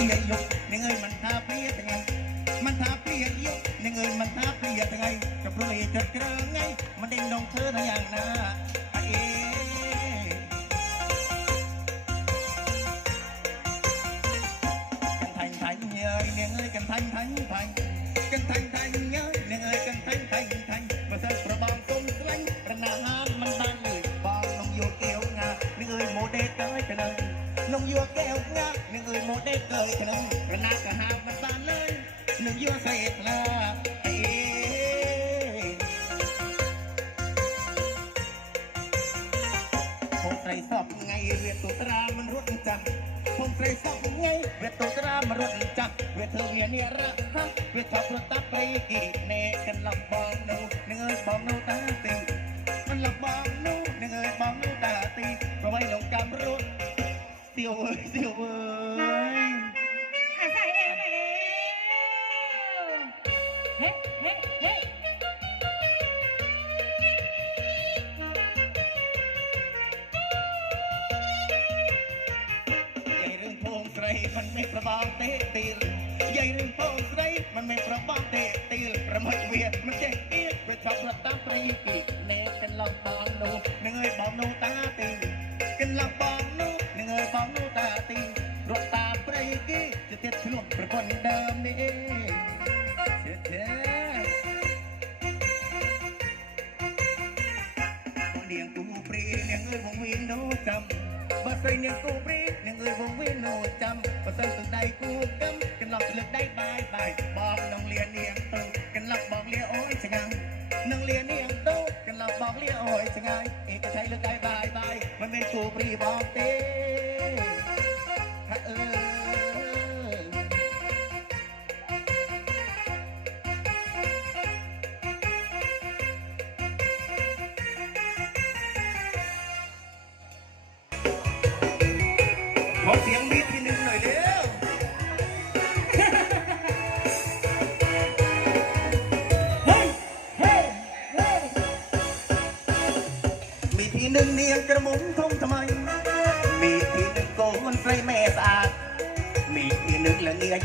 ยยกในเงินมันทาเปรียยังไงมันทาเปรียยกในเงินมันทาเปรียยังไงกับรวยจะเกลือไง มันเด้งดองเธอทั้งอย่างนะไอ๋กันทันทันเยยเนี่ยเงยกันทันทันทันกันทันทัน งยใส่เอกลาเอ้ผมใส่สอบไงเวียตุตรามันรุดจังผมใส่สอบไงเวียตุตรามันรุดจังเวียเธอเวียเนี่ยระฮะเวียชอบระตับไปกี่เนกันลำบองนูนึงเอ้ยบองนูตาติงมันลับองนู้นเงยบองนู้นตาตีเพราะไว้ลงกำรุดเสียวเอ้ยเสียวเอ้ย មិនមានប្របងទេទីលនិយាយរឿងពងស្រីមិនមានប្របងទេទីលប្រមុខវាមិនចេះអៀតវាថប់រត់តាមព្រៃពីនេះកន្លងបងនោះនឹងឲ្យបងនោះតាទីកន្លងបងនោះនឹងឲ្យបងនោះតាទីរត់តាមព្រៃគេជាទៀតឆ្លោះប្រពន្ធដើមនេះ នោះចាំបើស្រីនាងគូព្រីនាងអើយវងវៀននោះចាំបើសិនទៅដៃគូកឹមកន្លប់ស្លឹកដៃបាយបាយបងនឹងលានាងទៅកន្លប់បងលាអូនឆ្ងាញ់នឹងលានាងទៅកន្លប់បងលាអូនឆ្ងាញ់អេកថៃលើកដៃបាយបាយមិនមានគូព្រីបងទេហាក់អើយ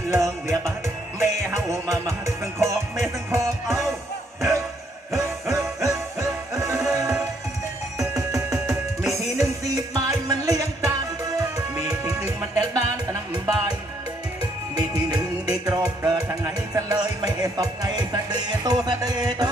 เลิงเวียบัดแม่เฮามามาสังคอกแม่สังคอกเอาเฮ้เฮ้เฮ้เฮ้เฮ้เฮ้เฮ้มีทีหนึ่งสีบใบมันเลี้ยงจานมีทีหนึ่งมันเดลบานตะนำบายมีทีหนึ่งได้กรอบเดินทางไหนจะเลยไม่ตบไงสะเดโตสะเดโต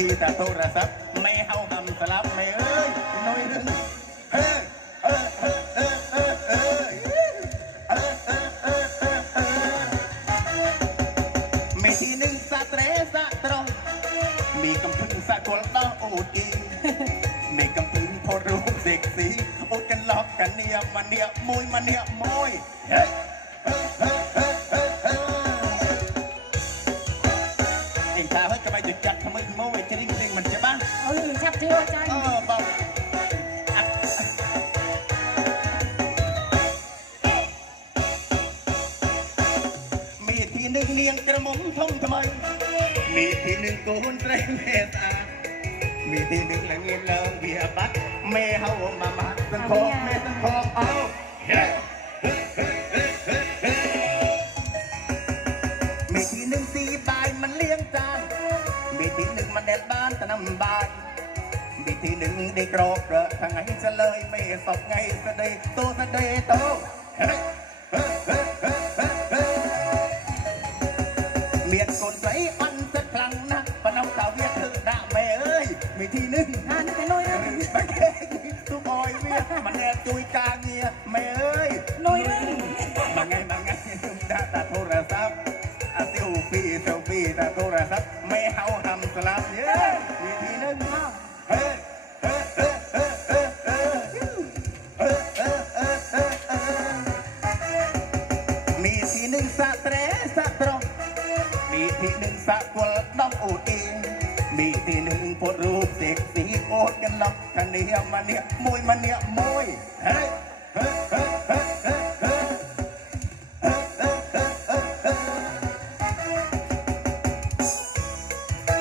ฟี่เซลฟี่แต่โทรศัพท์ไม่เฮาทำสลับไม่เอ้ยนุยรึงเฮ้เออเออเออเออเออเออเออเออเออเออมีทีหนึ่งสะเตรสะตรองมีกำพึงสะกลดอกโอดอีมีกำพึงพดรูปเซ็กซี่โอดกันหลอกกันเนียมันเนียมวยมันเนียมวยเฮ้เฮ้ นึ่งเนียงกระหม่อมทงทำไม มีทีหนึ่งโกนเตรเมตา มีทีหนึ่งละเงียนเลิงเบียบัดแม่เฮามามาสังคมแม่สังคมเอาเฮ้เฮ้เฮ้เฮ้เฮ้เฮ้มีทีหนึ่งสีบายมันเลี้ยงจานมีทีหนึ่งมันแดดบ้านตะนำบานมีทีหนึ่งได้กรอกเกระทางไงจะเลยไม่สอบไงสะเดยโตสะเดยโตเฮ้เฮ้ ทีหนึ่งอ่านี่เป็นน้อยนะมาแข่งทุกอยเมียมันแน่จุยกาเงียแม่เอ้ยน้อยนึงมาไงมาไงดาตาโทรศัพท์อาติวปีเซลฟี่ตาโทรศัพท์ไม่เฮาทำสลับเย้มีทีหนึ่ง ปดรูปสิกสีโอดกันล็อกกันเนี่ยมาเนี่ยมวยมาเนี่ยมวยเฮ้ยเฮ้ยเฮ้ยเฮ้ยเฮ้ยเฮ้ย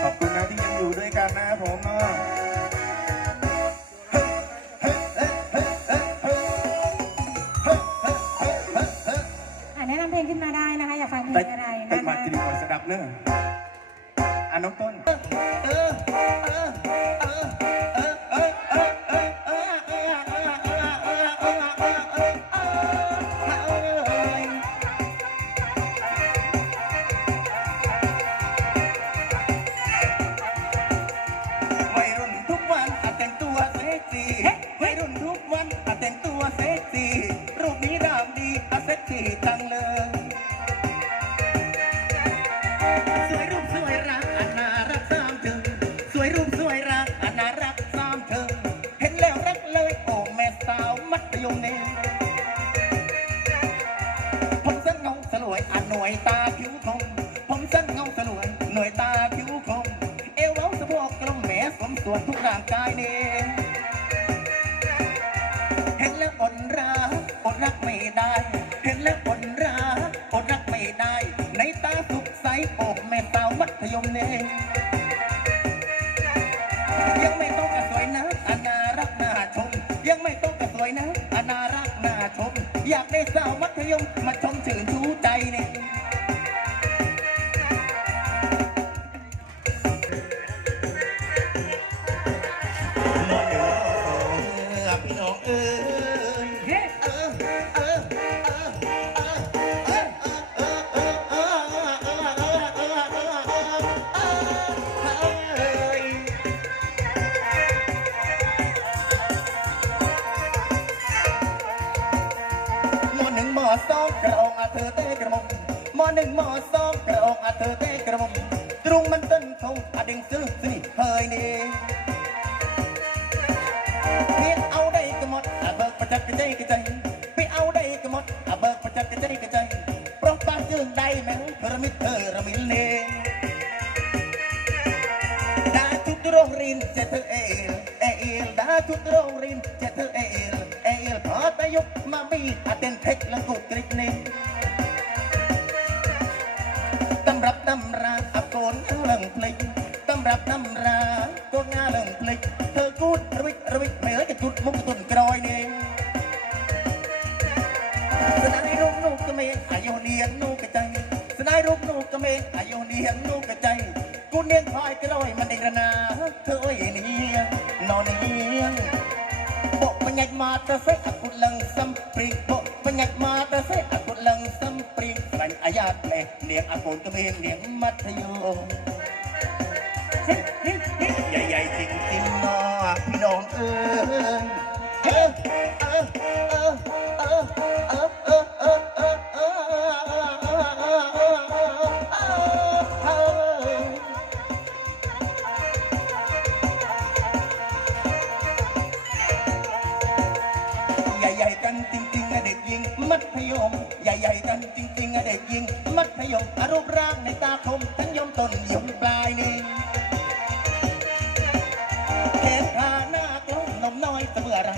ขอบคุณนะที่ยังอยู่ด้วยกันนะผมเนาะอะแนะนำเพลงขึ้นมาได้นะคะ อยากฟังเพลงอะไรนะมาคะ จิริพยสดับเนอะอะน้องต้น เห็นแล้วอดรักอดรักไม่ได้ ในตาสุขใสโอบแม่สาวมัธยมเนยยังไม่ต้องกระสวยนะอนารักน่าชม ยังไม่ต้องกระสวยนะอนารักน่าชม อยากได้สาวมัธยมมาชมชื่นชูใจเนี่ย หนึ่งมอสองกระองอาเธอเต้กระหมอมตรุงมันต้นทงอาดิ่งซื้อสนิทเฮยนี่เพียเอาได้ก็หมดอาเบิกประจักษ์กระใจกระใจไปเอาได้ก็หมดอาเบิกประจักษ์กระใจกระใจเพราะปาจึงได้แม้พระมิตรเธอระมิลเน่ดาทุกโรงรียนจเธอเอลเอลดาทุกโรงรียนจเธอเอลเอลพอตะยุกมาบีอาเต้นเทคลังกุกริกเน่ มฆอายุเนียนลูกกระใจ กูเนียงคอยกระอยมันในกระนาเธอเอ้ยเนียงนอนเนียงบอกมันญญามาตะเสกกุลังสัมปริงบอกมันญญามาตะเสกกุลังสัมปริงรันอายาเลยเนียงอากูกระเมฆเนียงมัธยมใหญ่ๆจริงๆงนาะพี่น้องเอ้ย ยม ใหญ่ๆกันจริงๆนะเด็กหญิง มัธยมอรูปร่างในตาคมทั้งยมต้นยมปลายนี่แขนขาหน้ากลองนมน้อยเสมอไร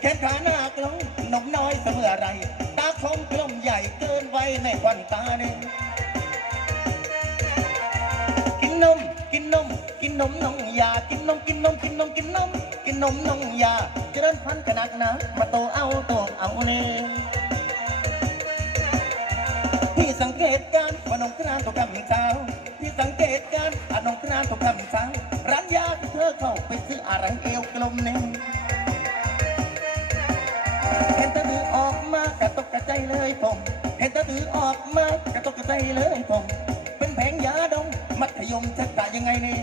แขนขาหน้ากลองนมน้อยเสมอไร ตาคมกลมใหญ่เกินไว้ในควันตาเนี่ยกินนมกินนมกินนมนงยากินนมกินนมกินนมกินนมกินนมนงยาเจริญพันธุ์ขนาดนะมาโตเอาโตเอาเน่พี่ สังเกตการณ์ว่านงกรานตกคำเช้าพี่สังเกตการอ่านงกรานตกคำเช้าร้านยาที่เธอเข้าไปซื้ออารังเอวกลมเน่งเห็นตะถือออกมากระตกกระใจเลยผมเห็นตะถือออกมากระตกกระใจเลยผมเป็นแผงยาดงมัธยมจะกะยังไงเนี่ย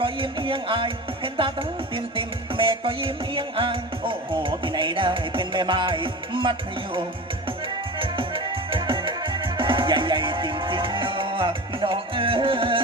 ก็ยิ้มเอียงอาย เห็นตาตั้งติมติมแม่ก็ยิ้มเอียงอาย โอ้โหที่ไหนได้เป็นแม่ไม้มัธยมใหญ่ๆจริงๆเนาะน้องเอ้ย